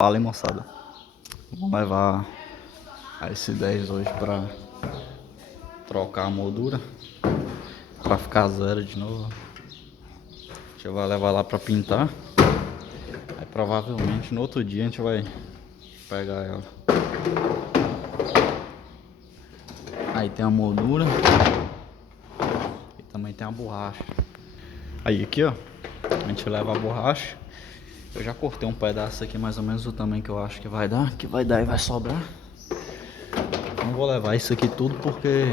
Fala aí, moçada. Vamos levar a S10 hoje pra trocar a moldura pra ficar zero de novo. A gente vai levar lá pra pintar. Aí provavelmente no outro dia a gente vai pegar ela. Aí tem a moldura e também tem a borracha. Aí aqui, ó, a gente leva a borracha. Eu já cortei um pedaço aqui, mais ou menos do tamanho que eu acho que vai dar e vai sobrar. Não vou levar isso aqui tudo porque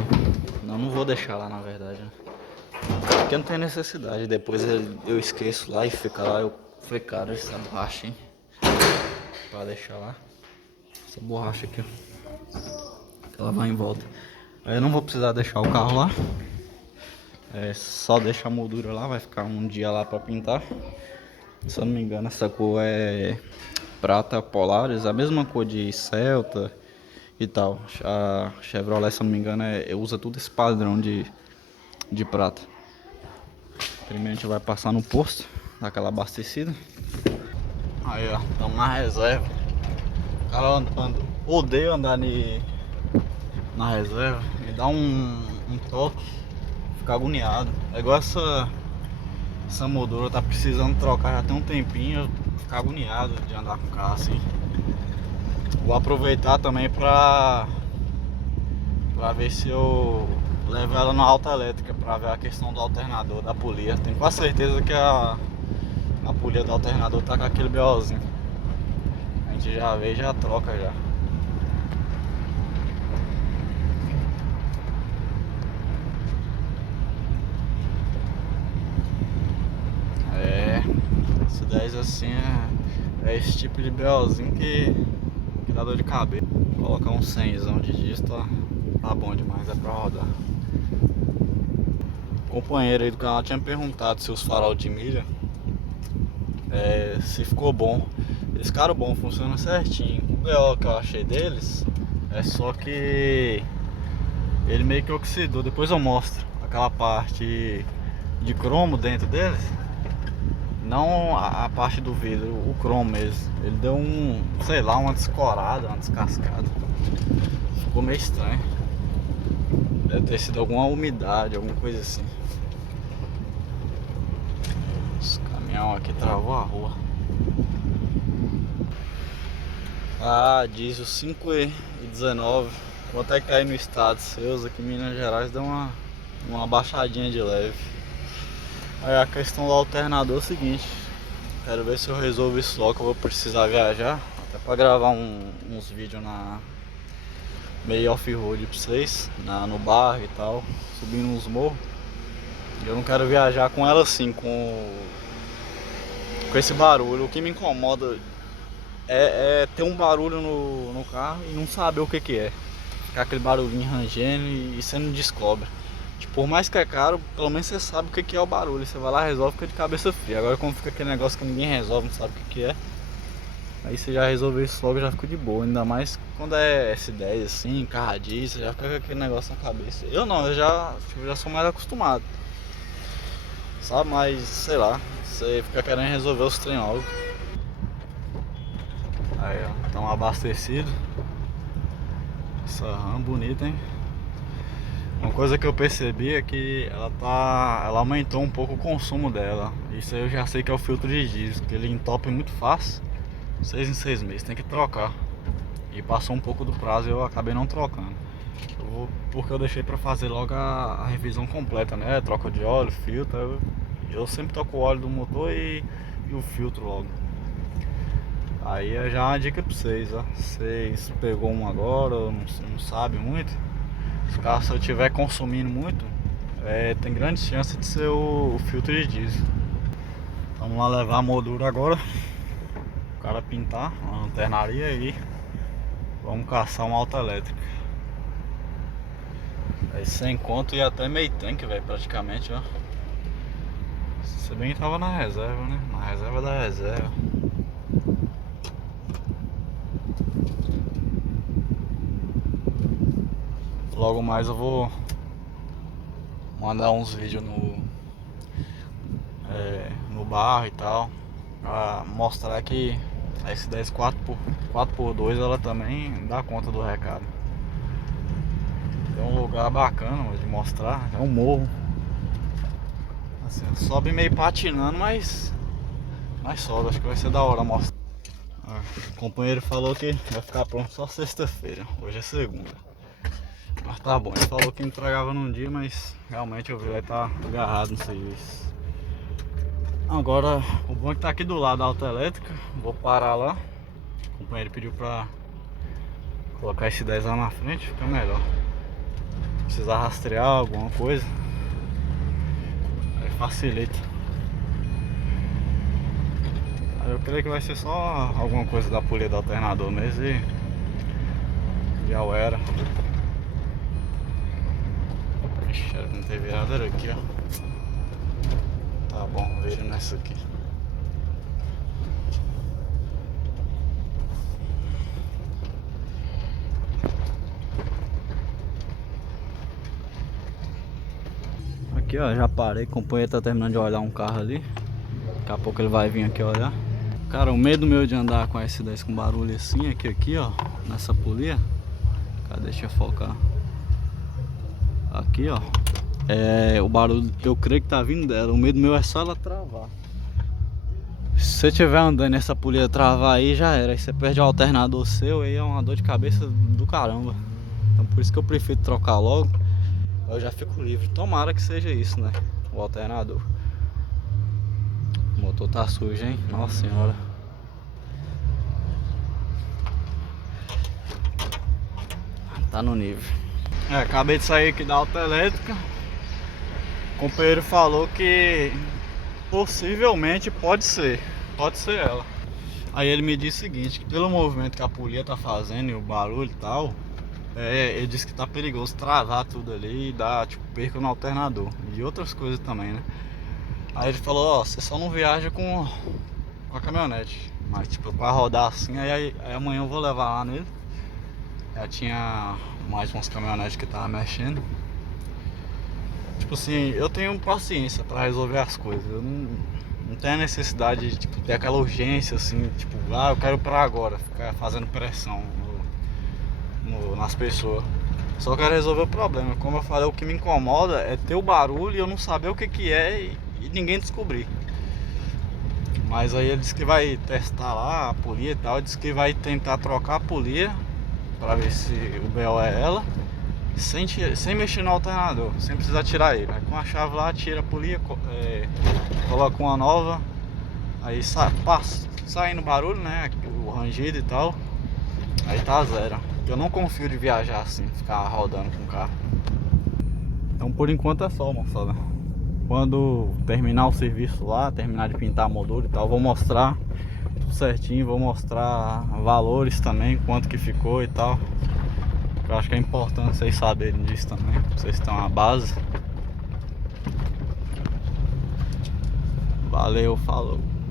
não vou deixar lá, na verdade, né? Porque não tem necessidade. Depois eu esqueço lá e fica lá. Eu falei, cara, essa borracha, hein? Pra deixar lá. Essa borracha aqui, ó. Ela vai em volta. Aí eu não vou precisar deixar o carro lá. É só deixar a moldura lá. Vai ficar um dia lá pra pintar. Se eu não me engano, essa cor é prata Polaris, a mesma cor de Celta e tal. A Chevrolet, se eu não me engano, usa tudo esse padrão de prata. Primeiro a gente vai passar no posto, dar aquela abastecida. Aí, ó, estamos na reserva. Cara, odeio andar na reserva. Me dá um toque, ficar agoniado. É igual essa moldura, tá precisando trocar já tem um tempinho. Eu ficar agoniado de andar com o carro assim. Vou aproveitar também pra ver se eu levo ela na alta elétrica pra ver a questão do alternador, da polia. Tenho quase certeza que a polia do alternador tá com aquele BOzinho. A gente já vê e já troca já. Esse 10 assim é esse tipo de BOzinho que dá dor de cabeça. Colocar um 100zão de disco tá bom demais, é pra rodar. O companheiro aí do canal tinha me perguntado se os farol de milha se ficou bom. Eles ficaram bom, funciona certinho. O BO que eu achei deles é só que ele meio que oxidou. Depois eu mostro aquela parte de cromo dentro deles. Não a parte do vidro, o cromo mesmo. Ele deu sei lá, uma descorada, uma descascada. Ficou meio estranho. Deve ter sido alguma umidade, alguma coisa assim. Esse caminhão aqui travou a rua. Diesel 5,19. Quanto é que tá aí no estado seus? Aqui em Minas Gerais deu uma baixadinha de leve. Aí a questão do alternador é o seguinte. Quero ver se eu resolvo isso logo, que eu vou precisar viajar. Até pra gravar uns vídeos meio off-road pra vocês, no bairro e tal, subindo uns morros. E eu não quero viajar com ela assim, com esse barulho. O que me incomoda é ter um barulho no carro e não saber o que é. Ficar aquele barulhinho rangendo e você não descobre. Tipo, por mais que é caro, pelo menos você sabe o que é o barulho. Você vai lá, resolve, fica de cabeça fria. Agora quando fica aquele negócio que ninguém resolve, não sabe o que é, aí você já resolveu isso logo, já fica de boa. Ainda mais quando é S10 assim, carradiça, já fica com aquele negócio na cabeça. Eu não, eu já sou mais acostumado, sabe? Mas sei lá, você fica querendo resolver os trem logo. Aí, ó, estão abastecidos. Essa RAM bonita, hein? Uma coisa que eu percebi é que ela aumentou um pouco o consumo dela. Isso aí eu já sei que é o filtro de diesel, que ele entope muito fácil. 6 em 6 meses, tem que trocar. E passou um pouco do prazo e eu acabei não trocando. Porque eu deixei pra fazer logo a revisão completa, né? Troca de óleo, filtro. Eu sempre troco o óleo do motor e o filtro logo. Aí é já uma dica pra vocês, ó. Vocês pegou um agora, ou não sabe muito. Se eu estiver consumindo muito, tem grande chance de ser o filtro de diesel. Vamos lá levar a moldura agora. O cara pintar a lanternaria aí. Vamos caçar uma alta elétrica. Aí sem conto e até meio tanque, velho, praticamente, ó. Se bem que tava na reserva, né? Na reserva da reserva. Logo mais eu vou mandar uns vídeos no bar e tal, pra mostrar que A S10 4x2 ela também dá conta do recado. É um lugar bacana de mostrar, é um morro. Assim, sobe meio patinando, mas sobe, acho que vai ser da hora mostrar. O companheiro falou que vai ficar pronto só sexta-feira, hoje é segunda. Mas tá bom, ele falou que entregava num dia, mas realmente eu vi vai estar agarrado no serviço. Agora, o bom é que tá aqui do lado da autoelétrica, vou parar lá. O companheiro pediu pra colocar esse 10 lá na frente, fica melhor. Precisar rastrear alguma coisa, aí facilita. Aí eu creio que vai ser só alguma coisa da polia do alternador mesmo e já era. Ixi, era pra não ter virado, era aqui, ó. Tá bom, vira nessa aqui. Aqui, ó, já parei, o companheiro tá terminando de olhar um carro ali. Daqui a pouco ele vai vir aqui olhar. Cara, o medo meu de andar com a S10 com barulho assim é que aqui, ó, nessa polia. Cadê? Deixa eu focar. Aqui, ó. O barulho, eu creio que tá vindo dela. O medo meu é só ela travar. Se você estiver andando nessa polia travar aí, já era. Aí você perde o alternador seu, aí é uma dor de cabeça do caramba. Então por isso que eu prefiro trocar logo. Eu já fico livre. Tomara que seja isso, né? O alternador. O motor tá sujo, hein? Nossa senhora. Tá no nível. Acabei de sair aqui da autoelétrica. O companheiro falou que possivelmente pode ser ela. Aí ele me disse o seguinte, que pelo movimento que a polia tá fazendo e o barulho e tal, ele disse que tá perigoso travar tudo ali e dar tipo perca no alternador e outras coisas também, né? Aí ele falou, ó, você só não viaja com a caminhonete, mas tipo pra rodar assim, aí amanhã eu vou levar lá nele. Já tinha mais umas caminhonetes que tava mexendo. Tipo assim, eu tenho paciência pra resolver as coisas. Eu não tenho a necessidade de tipo, ter aquela urgência assim, tipo, eu quero pra agora, ficar fazendo pressão nas pessoas. Só quero resolver o problema. Como eu falei, o que me incomoda é ter o barulho e eu não saber o que é e ninguém descobrir. Mas aí ele disse que vai testar lá a polia e tal. Ele disse que vai tentar trocar a polia pra ver se o BO é ela, sem mexer no alternador, sem precisar tirar ele. Aí com a chave lá, tira a polia, coloca uma nova, aí saindo barulho, né? O rangido e tal, aí tá zero. Eu não confio de viajar assim, ficar rodando com o carro. Então por enquanto é só, moçada. Quando terminar o serviço lá, terminar de pintar a moldura e tal, vou mostrar tudo certinho, vou mostrar valores também, quanto que ficou e tal. Eu acho que é importante vocês saberem disso também, vocês estão à base. Valeu, falou.